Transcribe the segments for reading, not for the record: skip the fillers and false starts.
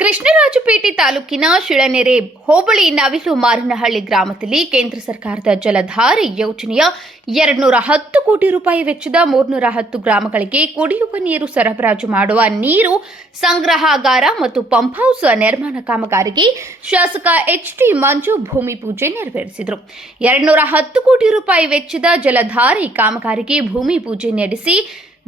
ಕೃಷ್ಣರಾಜಪೇಟೆ ತಾಲೂಕಿನ ಶಿಳನೆರೆ ಹೋಬಳಿ ನವಿಲುಮಾರನಹಳ್ಳಿ ಗ್ರಾಮದಲ್ಲಿ ಕೇಂದ್ರ ಸರ್ಕಾರದ ಜಲಧಾರೆ ಯೋಜನೆಯ 210 ಕೋಟಿ ರೂಪಾಯಿ ವೆಚ್ಚದ 310 ಗ್ರಾಮಗಳಿಗೆ ಕುಡಿಯುವ ನೀರು ಸರಬರಾಜು ಮಾಡುವ ನೀರು ಸಂಗ್ರಹಾಗಾರ ಮತ್ತು ಪಂಪ್ ಹೌಸ್ ನಿರ್ಮಾಣ ಕಾಮಗಾರಿಗೆ ಶಾಸಕ ಎಚ್.ಟಿ. ಮಂಜು ಭೂಮಿ ಪೂಜೆ ನೆರವೇರಿಸಿದರು. 210 ಕೋಟಿ ರೂಪಾಯಿ ವೆಚ್ಚದ ಜಲಧಾರೆ ಕಾಮಗಾರಿಗೆ ಭೂಮಿ ಪೂಜೆ ನಡೆಸಿ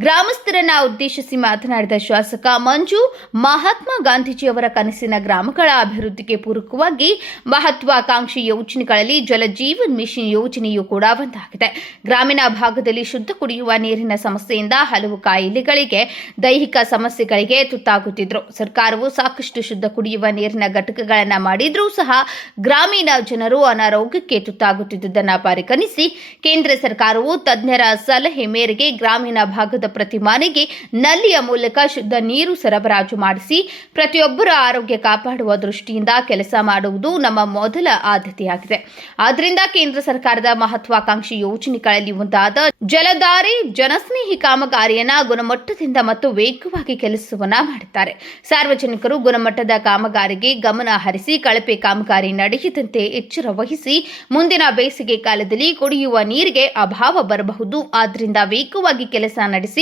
ಗ್ರಾಮಸ್ಥರನ್ನ ಉದ್ದೇಶಿಸಿ ಮಾತನಾಡಿದ ಶಾಸಕ ಮಂಜು, ಮಹಾತ್ಮ ಗಾಂಧೀಜಿಯವರ ಕನಸಿನ ಗ್ರಾಮಗಳ ಅಭಿವೃದ್ಧಿಗೆ ಪೂರಕವಾಗಿ ಮಹತ್ವಾಕಾಂಕ್ಷಿ ಯೋಜನೆಗಳಲ್ಲಿ ಜಲ ಜೀವನ್ ಮಿಷನ್ ಯೋಜನೆಯೂ ಕೂಡ ಒಂದಾಗಿದೆ. ಗ್ರಾಮೀಣ ಭಾಗದಲ್ಲಿ ಶುದ್ಧ ಕುಡಿಯುವ ನೀರಿನ ಸಮಸ್ಯೆಯಿಂದ ಹಲವು ಕಾಯಿಲೆಗಳಿಗೆ, ದೈಹಿಕ ಸಮಸ್ಯೆಗಳಿಗೆ ತುತ್ತಾಗುತ್ತಿದ್ರು. ಸರ್ಕಾರವು ಸಾಕಷ್ಟು ಶುದ್ಧ ಕುಡಿಯುವ ನೀರಿನ ಘಟಕಗಳನ್ನು ಮಾಡಿದ್ರೂ ಸಹ ಗ್ರಾಮೀಣ ಜನರು ಅನಾರೋಗ್ಯಕ್ಕೆ ತುತ್ತಾಗುತ್ತಿದ್ದುದನ್ನು ಪರಿಗಣಿಸಿ ಕೇಂದ್ರ ಸರ್ಕಾರವು ತಜ್ಞರ ಸಲಹೆ ಮೇರೆಗೆ ಗ್ರಾಮೀಣ ಭಾಗದ ಪ್ರತಿ ಮನೆಗೆ ನಲ್ಲಿಯ ಮೂಲಕ ಶುದ್ಧ ನೀರು ಸರಬರಾಜು ಮಾಡಿಸಿ ಪ್ರತಿಯೊಬ್ಬರ ಆರೋಗ್ಯ ಕಾಪಾಡುವ ದೃಷ್ಟಿಯಿಂದ ಕೆಲಸ ಮಾಡುವುದು ನಮ್ಮ ಮೊದಲ ಆದ್ಯತೆಯಾಗಿದೆ. ಆದ್ದರಿಂದ ಕೇಂದ್ರ ಸರ್ಕಾರದ ಮಹತ್ವಾಕಾಂಕ್ಷಿ ಯೋಜನೆಗಳಲ್ಲಿ ಒಂದಾದ ಜಲಧಾರೆ ಜನಸ್ನೇಹಿ ಕಾಮಗಾರಿಯನ್ನ ಗುಣಮಟ್ಟದಿಂದ ಮತ್ತು ವೇಗವಾಗಿ ಕೆಲಸವನ್ನ ಮಾಡಿದ್ದಾರೆ. ಸಾರ್ವಜನಿಕರು ಗುಣಮಟ್ಟದ ಕಾಮಗಾರಿಗೆ ಗಮನ ಹರಿಸಿ ಕಳಪೆ ಕಾಮಗಾರಿ ನಡೆಯದಂತೆ ಎಚ್ಚರ ವಹಿಸಿ ಮುಂದಿನ ಬೇಸಿಗೆ ಕಾಲದಲ್ಲಿ ಕುಡಿಯುವ ನೀರಿಗೆ ಅಭಾವ ಬರಬಹುದು. ಆದ್ದರಿಂದ ವೇಗವಾಗಿ ಕೆಲಸ ನಡೆಸಿ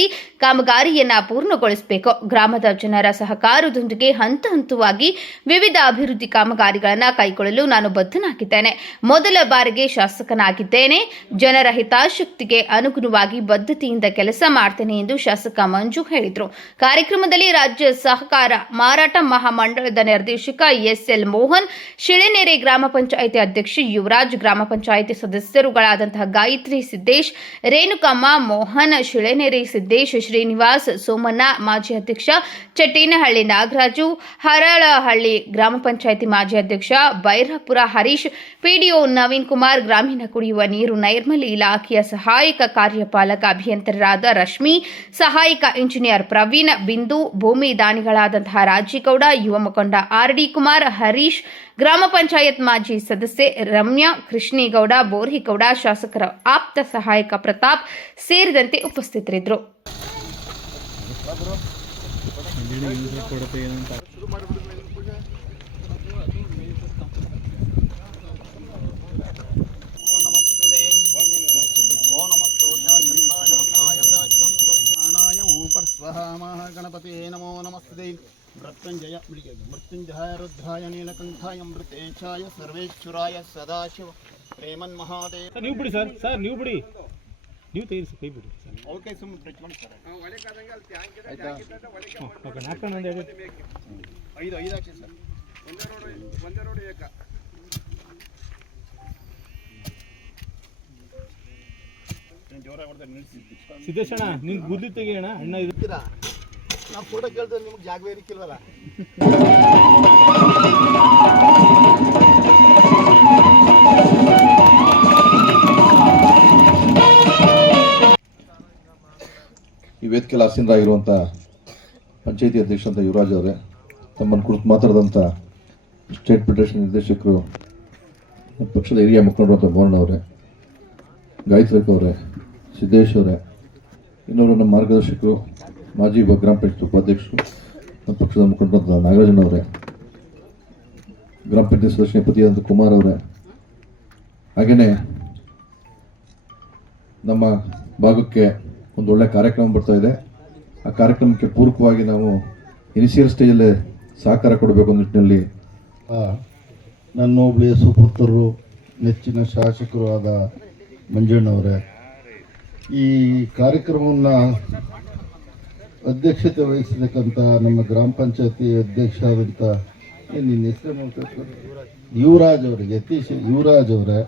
ಕಾಮಗಾರಿಯನ್ನ ಪೂರ್ಣಗೊಳಿಸಬೇಕು. ಗ್ರಾಮದ ಜನರ ಸಹಕಾರದೊಂದಿಗೆ ಹಂತ ಹಂತವಾಗಿ ವಿವಿಧ ಅಭಿವೃದ್ಧಿ ಕಾಮಗಾರಿಗಳನ್ನು ಕೈಗೊಳ್ಳಲು ನಾನು ಬದ್ಧನಾಗಿದ್ದೇನೆ. ಮೊದಲ ಬಾರಿಗೆ ಶಾಸಕನಾಗಿದ್ದೇನೆ. ಜನರ ಹಿತಾಸಕ್ತಿಗೆ ಅನುಗುಣವಾಗಿ ಬದ್ಧತೆಯಿಂದ ಕೆಲಸ ಮಾಡ್ತೇನೆ ಎಂದು ಶಾಸಕ ಮಂಜು ಹೇಳಿದರು. ಕಾರ್ಯಕ್ರಮದಲ್ಲಿ ರಾಜ್ಯ ಸಹಕಾರ ಮಾರಾಟ ಮಹಾಮಂಡಳದ ನಿರ್ದೇಶಕ ಎಸ್.ಎಲ್. ಮೋಹನ್, ಶಿಳನೆರೆ ಗ್ರಾಮ ಪಂಚಾಯಿತಿ ಅಧ್ಯಕ್ಷ ಯುವರಾಜ್, ಗ್ರಾಮ ಪಂಚಾಯಿತಿ ಸದಸ್ಯರುಗಳಾದಂತಹ ಗಾಯತ್ರಿ ಸಿದ್ದೇಶ್, ರೇಣುಕಮ್ಮ, ಮೋಹನ್, ಶಿಳನೆರೆ ಸಿದ್ದೇಶ್, ಶ್ರೀನಿವಾಸ್, ಸೋಮಣ್ಣ, ಮಾಜಿ ಅಧ್ಯಕ್ಷ ಚಟ್ಟೇನಹಳ್ಳಿ ನಾಗರಾಜು, ಹರಳಹಳ್ಳಿ ಗ್ರಾಮ ಪಂಚಾಯಿತಿ ಮಾಜಿ ಅಧ್ಯಕ್ಷ ಬೈರಪುರ ಹರೀಶ್, ಪಿಡಿಒ ನವೀನ್ ಕುಮಾರ್, ಗ್ರಾಮೀಣ ಕುಡಿಯುವ ನೀರು ನೈರ್ಮಲ್ಯ ಇಲಾಖೆಯ ಸಹಾಯಕ ಕಾರ್ಯಪಾಲಕ ಅಭಿಯಂತರರಾದ ರಶ್ಮಿ, ಸಹಾಯಕ ಇಂಜಿನಿಯರ್ ಪ್ರವೀಣ್, ಬಿಂದು, ಭೂಮಿ ದಾನಿಗಳಾದಂತಹ ರಾಜೇಗೌಡ, ಯುವ ಮುಖಂಡ ಆರ್.ಡಿ. ಕುಮಾರ್, ಹರೀಶ್, ಗ್ರಾಮ ಪಂಚಾಯತ್ ಮಾಜಿ ಸದಸ್ಯೆ ರಮ್ಯಾ, ಕೃಷ್ಣೇಗೌಡ, ಬೋರಿಗೌಡ, ಶಾಸಕರ ಆಪ್ತ ಸಹಾಯಕ ಪ್ರತಾಪ್ ಸೇರಿದಂತೆ ಉಪಸ್ಥಿತರಿದ್ದರು. ಗಣಪತಿ ನಮೋ ನಮಸ್ತೆ. ಮೃತ್ಯುಂಜಯ ರುದ್ರಾಯ ನೀಲಕಂಠಾಯ ಮೃತೇಶಾಯ ಸರ್ವೇಶ್ವರಾಯ ಸದಾಶಿವ ಪ್ರೇಮನ್ ಮಹಾದೇವ. ನೀವು ಬಿಡಿ ಸರ್ ನೀವು ಬಿಡಿ, ನೀವು ತೆಗಿಸಿ ಕೈ ಬಿಡಿ ಸರ್. ಓಕೆ, ಸುಮ್ಮನೆ ಪ್ರೆಚ್ಕೊಂಡು ಸರ್. ಓಕೆ, ನಾಲ್ಕಣ್ಣ ಒಂದು ಐದು ಹಾಕಿ ಸರ್. ಒಂದೇ ರೋಡ್ ಏಕ ಜೋರಾಗಿ ಹೊಡೆದ ನಿಲ್ಲಿಸಿದ್ವಿ. ಸಿದ್ದೇಶಣ್ಣ, ನಿನ್ ಗುದ್ದಿ ತೆಗಿಯೋಣ ಅಣ್ಣ. ಇದು ನಾವು ಫೋಟೋ ಕೇಳ್ತೇವೆ, ನಿಮ್ಗೆ ಜಾಗವೇ ಇರಿಕ್ಕಿಲ್ವಲ್ಲ. ಈ ವೇದಿಕೆಯಲ್ಲಿ ಆಸೀನರಾಗಿರುವಂಥ ಪಂಚಾಯಿತಿ ಅಧ್ಯಕ್ಷರಂತ ಯುವರಾಜ್ ಅವರೇ, ತಮ್ಮನ್ನು ಕುರಿತು ಮಾತಾಡಿದಂಥ ಸ್ಟೇಟ್ ಫೆಡರೇಷನ್ ನಿರ್ದೇಶಕರು, ಪಕ್ಷದ ಹಿರಿಯ ಮುಖಂಡರಂಥ ಮೋಹನ್ ಅವರೇ, ಗಾಯತ್ರಿ ಅವರೇ, ಸಿದ್ದೇಶ್ ಅವರೇ, ಇನ್ನೊಬ್ಬರು ನಮ್ಮ ಮಾರ್ಗದರ್ಶಕರು, ಮಾಜಿ ಗ್ರಾಮ ಪಂಚಾಯತ್ ಉಪಾಧ್ಯಕ್ಷರು, ನಮ್ಮ ಪಕ್ಷದ ಮುಖಂಡರಂಥ ನಾಗರಾಜನ್ ಅವರೇ, ಗ್ರಾಮ ಪಂಚಾಯತ್ ಸದಸ್ಯ ಪತಿಯಾದಂಥ ಕುಮಾರ್ ಅವರೇ, ಹಾಗೆಯೇ ನಮ್ಮ ಭಾಗಕ್ಕೆ ಒಂದು ಒಳ್ಳೆಯ ಕಾರ್ಯಕ್ರಮ ಬರ್ತಾ ಇದೆ. ಆ ಕಾರ್ಯಕ್ರಮಕ್ಕೆ ಪೂರಕವಾಗಿ ನಾವು ಇನಿಷಿಯಲ್ ಸ್ಟೇಜಲ್ಲೇ ಸಹಕಾರ ಕೊಡಬೇಕು ಅನ್ನೋ ನಿಟ್ಟಿನಲ್ಲಿ ನನ್ನ ಹೋಬಳಿಯ ಸುಪುತ್ರರು, ನೆಚ್ಚಿನ ಶಾಸಕರು ಆದ ಮಂಜಣ್ಣವರೇ, ಈ ಕಾರ್ಯಕ್ರಮವನ್ನು ಅಧ್ಯಕ್ಷತೆ ವಹಿಸತಕ್ಕಂಥ ನಮ್ಮ ಗ್ರಾಮ ಪಂಚಾಯತಿ ಅಧ್ಯಕ್ಷ ಆದಂಥ ನಿನ್ನ ಹೆಸರು ಯುವರಾಜ್ ಅವರಿಗೆ, ಯತೀಶ್ ಯುವರಾಜ್ ಅವರೇ,